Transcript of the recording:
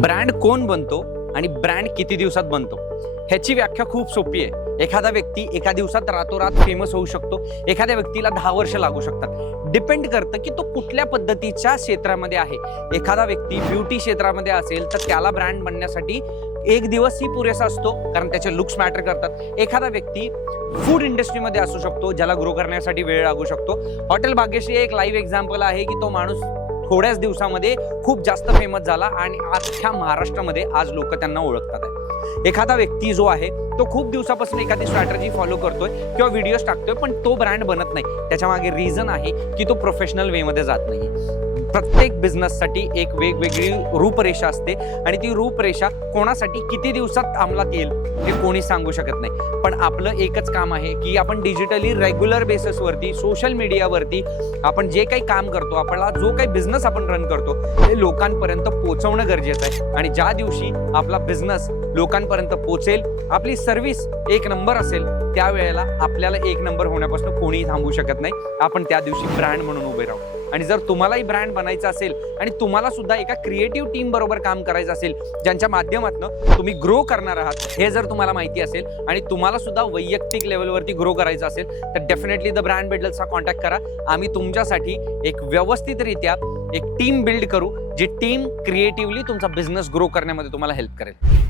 Brand कोण बनतो आणि ब्रँड किती दिवसात बनतो ह्याची व्याख्या खूप सोपी आहे। एखादा व्यक्ती एका दिवसात रातोरात फेमस होऊ शकतो, एखाद्या व्यक्तीला 10 वर्ष लागू शकतात। डिपेंड करतं की तो कुठल्या पद्धतीच्या क्षेत्रामध्ये आहे। एखादा व्यक्ती ब्युटी क्षेत्रामध्ये असेल तर त्याला ब्रँड बनण्यासाठी 1 दिवसही पुरेसा असतो, कारण त्याचे लुक्स मॅटर करतात। एखादा व्यक्ती फूड इंडस्ट्रीमध्ये असू शकतो, ज्याला ग्रो करण्यासाठी वेळ लागू शकतो। हॉटेल भाग्यश्री एक लाईव्ह एक्झाम्पल आहे की तो माणूस थोड्याच दिवसामध्ये खूप जास्त फेमस झाला आणि अख्ख्या महाराष्ट्रामध्ये आज लोक त्यांना ओळखतात आहे। एखादा व्यक्ती जो आहे तो खूप दिवसापासून एखादी स्ट्रॅटेजी फॉलो करतोय किंवा व्हिडिओज टाकतोय, पण तो ब्रँड बनत नाही। त्याच्या मागे रिझन आहे की तो प्रोफेशनल वे मध्ये जात नाही। प्रत्येक बिझनेससाठी एक वेगवेगळी रूपरेषा असते आणि ती रूपरेषा कोणासाठी किती दिवसात अंमलात येईल हे कोणी सांगू शकत नाही। पण आपलं एकच काम आहे की आपण डिजिटली रेग्युलर बेसिसवरती सोशल मीडियावरती आपण जे काही काम करतो, आपला जो काही बिझनेस आपण रन करतो हे लोकांपर्यंत पोहोचवणं गरजेचं आहे। आणि ज्या दिवशी आपला बिझनेस लोकांपर्यंत पोहोचेल, आपली सर्व्हिस एक नंबर असेल, त्यावेळेला आपल्याला एक नंबर होण्यापासून कोणीही थांबवू शकत नाही। आपण त्या दिवशी ब्रँड म्हणून उभे राहू। आणि जर तुम्हालाही ब्रँड बनायचं असेल आणि तुम्हाला सुद्धा एका क्रिएटिव्ह टीम बरोबर काम करायचं असेल, ज्यांच्या माध्यमातून तुम्ही ग्रो करणार आहात हे जर तुम्हाला माहिती असेल आणि तुम्हाला सुद्धा वैयक्तिक लेवलवरती ग्रो करायचं असेल, तर डेफिनेटली द ब्रँड बिल्डर्सचा कॉन्टॅक्ट करा। आम्ही तुमच्यासाठी एक व्यवस्थितरित्या एक टीम बिल्ड करू, जी टीम क्रिएटिव्हली तुमचा बिझनेस ग्रो करण्यामध्ये तुम्हाला हेल्प करेल।